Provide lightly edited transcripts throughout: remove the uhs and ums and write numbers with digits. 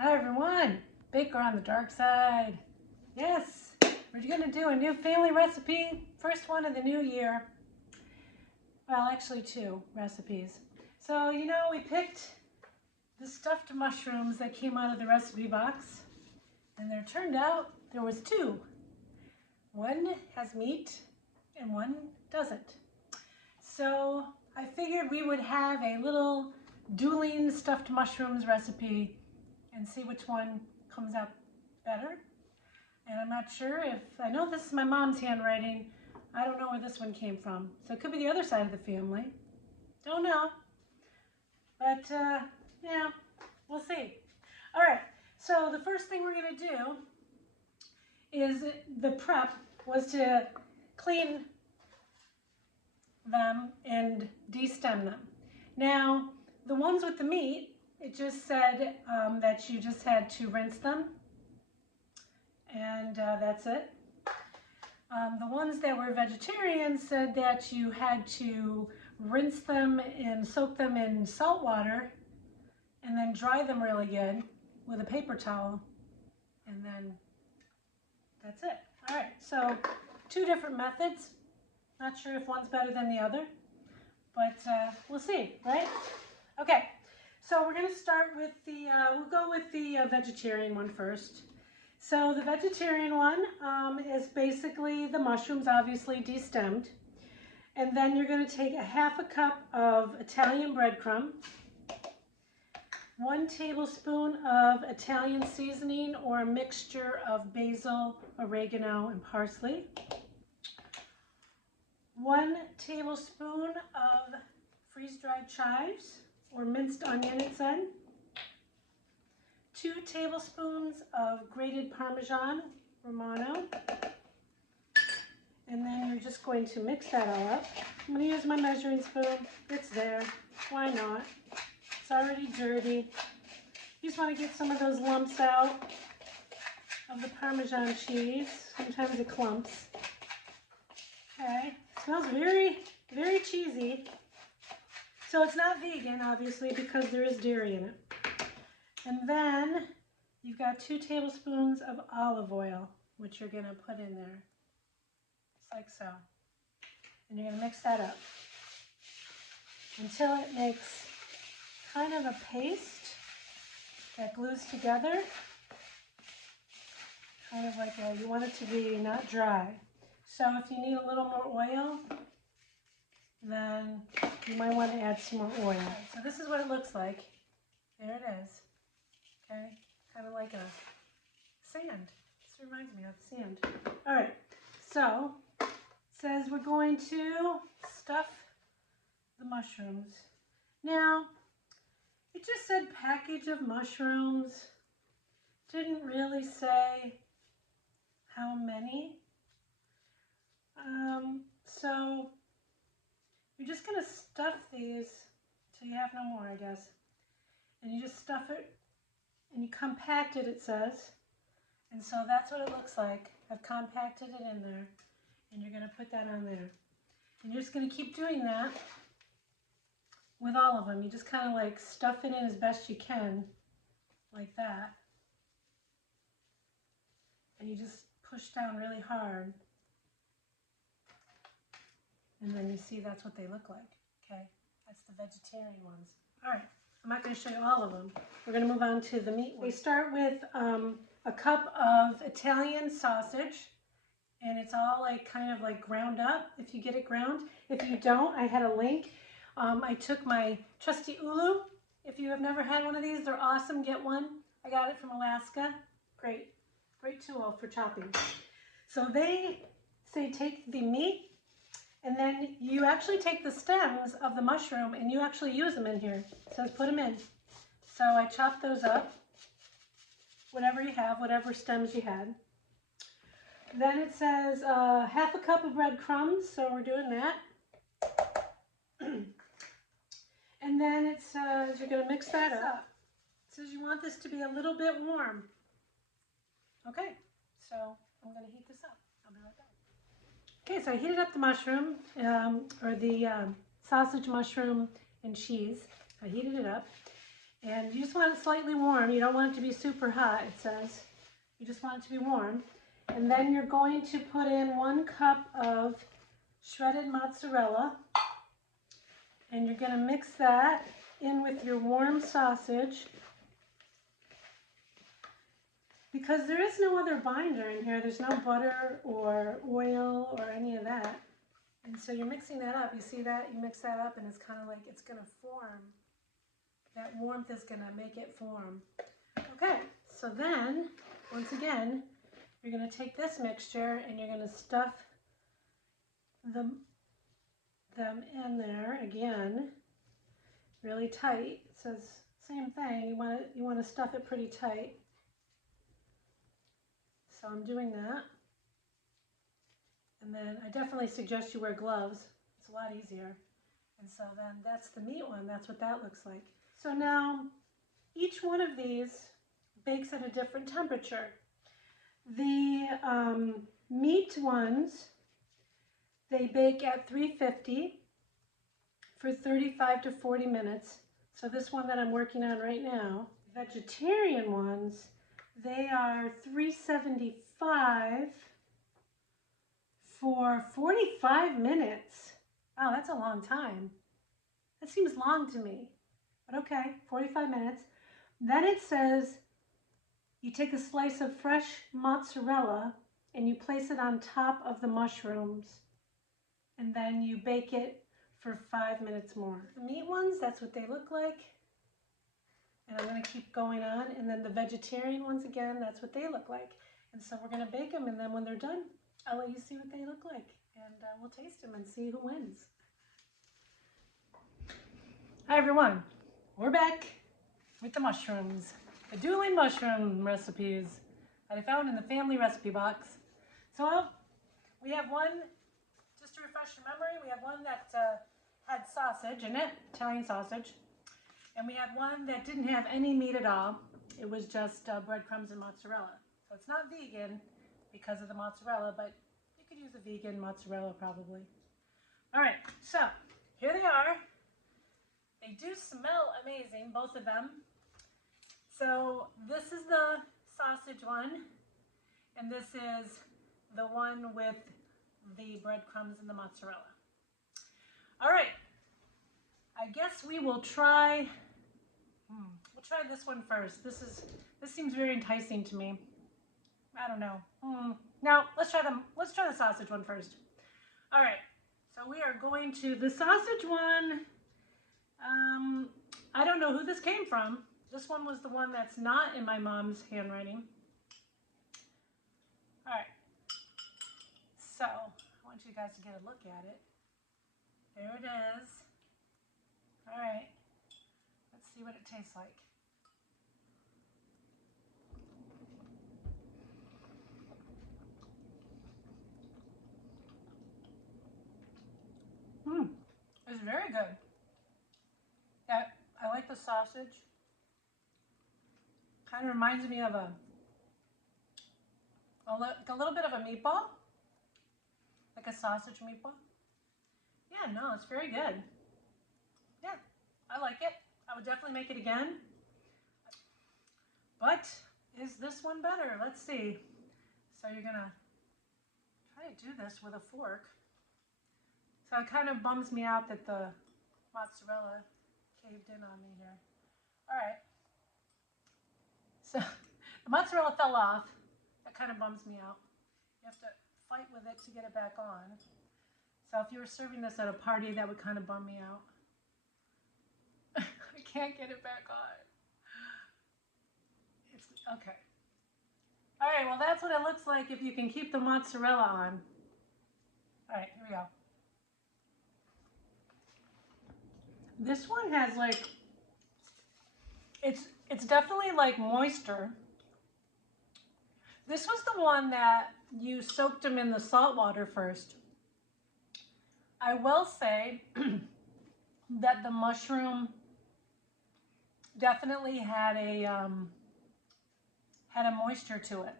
Hi everyone, Baker on the dark side. Yes, we're going to do a new family recipe, first one of the new year. Well, actually 2 recipes. So, we picked the stuffed mushrooms that came out of the recipe box, and there turned out there was 2. One has meat and one doesn't. So I figured we would have a little dueling stuffed mushrooms recipe and see which one comes out better. And I'm not sure if, I know this is my mom's handwriting. I don't know where this one came from. So it could be the other side of the family. Don't know. But, yeah, we'll see. All right, so the first thing we're gonna do is the prep was to clean them and de-stem them. Now, the ones with the meat, it just said that you just had to rinse them, and that's it. The ones that were vegetarian said that you had to rinse them and soak them in salt water and then dry them really good with a paper towel, and then that's it. All right, so 2 different methods. Not sure if one's better than the other, but we'll see, right? Okay. So we're going to start with the, we'll go with the vegetarian one first. So the vegetarian one is basically the mushrooms, obviously de-stemmed. And then you're going to take a 1/2 cup of Italian breadcrumb, 1 tablespoon of Italian seasoning or a mixture of basil, oregano, and parsley, 1 tablespoon of freeze-dried chives, or minced onion it said, 2 tablespoons of grated parmesan romano, and then you're just going to mix that all up. I'm going to use my measuring spoon. It's there. Why not? It's already dirty. You just want to get some of those lumps out of the Parmesan cheese. Sometimes it clumps. Okay. It smells very, very cheesy. So it's not vegan, obviously, because there is dairy in it. And then you've got 2 tablespoons of olive oil, which you're going to put in there, just like so. And you're going to mix that up until it makes kind of a paste that glues together. Kind of like you want it to be not dry. So if you need a little more oil, then you might want to add some more oil. Right, so this is what it looks like. There it is. Okay, kind of like a sand. This reminds me of sand. All right, so it says we're going to stuff the mushrooms. Now, it just said package of mushrooms. Didn't really say how many. So you're just going to stuff these till you have no more, I guess. And you just stuff it and you compact it, it says. And so that's what it looks like. I've compacted it in there. And you're going to put that on there. And you're just going to keep doing that with all of them. You just kind of like stuff it in as best you can, like that. And you just push down really hard. And then you see that's what they look like, okay? That's the vegetarian ones. All right, I'm not going to show you all of them. We're going to move on to the meat ones. We start with a cup of Italian sausage, and it's all like kind of like ground up if you get it ground. If you don't, I had a link. I took my trusty ulu. If you have never had one of these, they're awesome. Get one. I got it from Alaska. Great, great tool for chopping. So they say take the meat, and then you actually take the stems of the mushroom and you actually use them in here. It says put them in. So I chopped those up, whatever you have, whatever stems you had. Then it says 1/2 cup of breadcrumbs, so we're doing that. And then it says you're going to mix that up. It says you want this to be a little bit warm. Okay, so I'm going to heat this up. I'll be right back. Okay, so I heated up the mushroom, or the sausage, mushroom, and cheese. I heated it up. And you just want it slightly warm. You don't want it to be super hot, it says. You just want it to be warm. And then you're going to put in 1 cup of shredded mozzarella. And you're going to mix that in with your warm sausage. Because there is no other binder in here. There's no butter or oil or any of that. And so you're mixing that up. You see that? You mix that up and it's kind of like it's going to form. That warmth is going to make it form. Okay, so then, once again, you're going to take this mixture and you're going to stuff them in there again, really tight. It says same thing. You want to stuff it pretty tight. So I'm doing that. And then I definitely suggest you wear gloves. It's a lot easier. And so then that's the meat one. That's what that looks like. So now each one of these bakes at a different temperature. The meat ones, they bake at 350 for 35 to 40 minutes. So this one that I'm working on right now. Vegetarian ones, they are 375 for 45 minutes. Wow, that's a long time. That seems long to me. But okay, 45 minutes. Then it says you take a slice of fresh mozzarella and you place it on top of the mushrooms. And then you bake it for 5 minutes more. The meat ones, that's what they look like. And I'm going to keep going on. And then the vegetarian ones, again, that's what they look like. And so we're going to bake them, and then when they're done, I'll let you see what they look like. And we'll taste them and see who wins. Hi, everyone. We're back with the mushrooms. The Dueling mushroom recipes that I found in the family recipe box. So we have one, just to refresh your memory, we have one that had sausage in it, Italian sausage. And we had one that didn't have any meat at all. It was just breadcrumbs and mozzarella. So it's not vegan because of the mozzarella, but you could use a vegan mozzarella probably. All right, so here they are. They do smell amazing, both of them. So this is the sausage one, and this is the one with the breadcrumbs and the mozzarella. All right, I guess we will try, we'll try this one first. This seems very enticing to me. I don't know. Now, let's try the sausage one first. All right, so we are going to the sausage one. I don't know who this came from. This one was the one that's not in my mom's handwriting. All right, so I want you guys to get a look at it. There it is. All right, let's see what it tastes like. It's very good. Yeah, I like the sausage. Kind of reminds me of a little bit of a meatball, like a sausage meatball. Yeah, no, it's very good. Yeah, I like it. I would definitely make it again. But is this one better? Let's see. So you're gonna try to do this with a fork. So it kind of bums me out that the mozzarella caved in on me here. All right. So the mozzarella fell off. That kind of bums me out. You have to fight with it to get it back on. So if you were serving this at a party, that would kind of bum me out. I can't get it back on. It's okay. All right, well, that's what it looks like if you can keep the mozzarella on. All right, here we go. This one has like, it's definitely like moister. This was the one that you soaked them in the salt water first. I will say that the mushroom definitely had a moisture to it.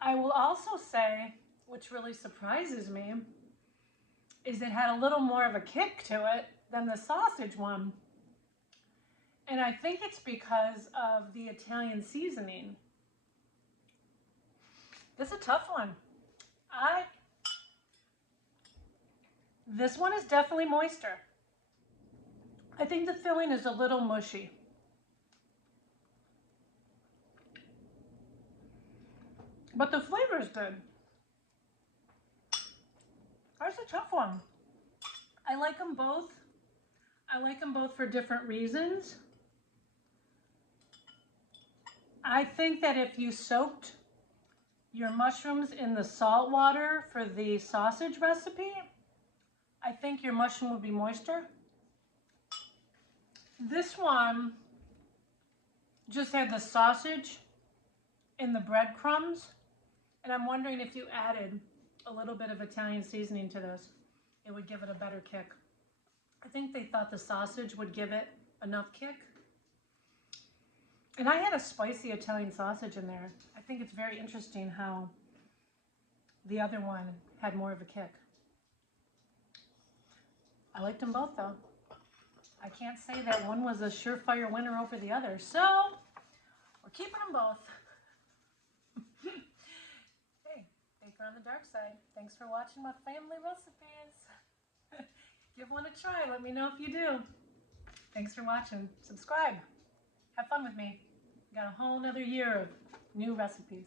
I will also say, which really surprises me, is it had a little more of a kick to it than the sausage one. And I think it's because of the Italian seasoning. This is a tough one. This one is definitely moister. I think the filling is a little mushy. But the flavor is good. That's a tough one. I like them both. I like them both for different reasons. I think that if you soaked your mushrooms in the salt water for the sausage recipe, I think your mushroom would be moister. This one just had the sausage and the breadcrumbs, and I'm wondering if you added a little bit of Italian seasoning to this, it would give it a better kick. I think they thought the sausage would give it enough kick. And I had a spicy Italian sausage in there. I think it's very interesting how the other one had more of a kick. I liked them both though. I can't say that one was a surefire winner over the other. So we're keeping them both. Hey, baker on the dark side. Thanks for watching my family recipes. Give one a try. Let me know if you do. Thanks for watching. Subscribe. Have fun with me. Got a whole nother year of new recipes.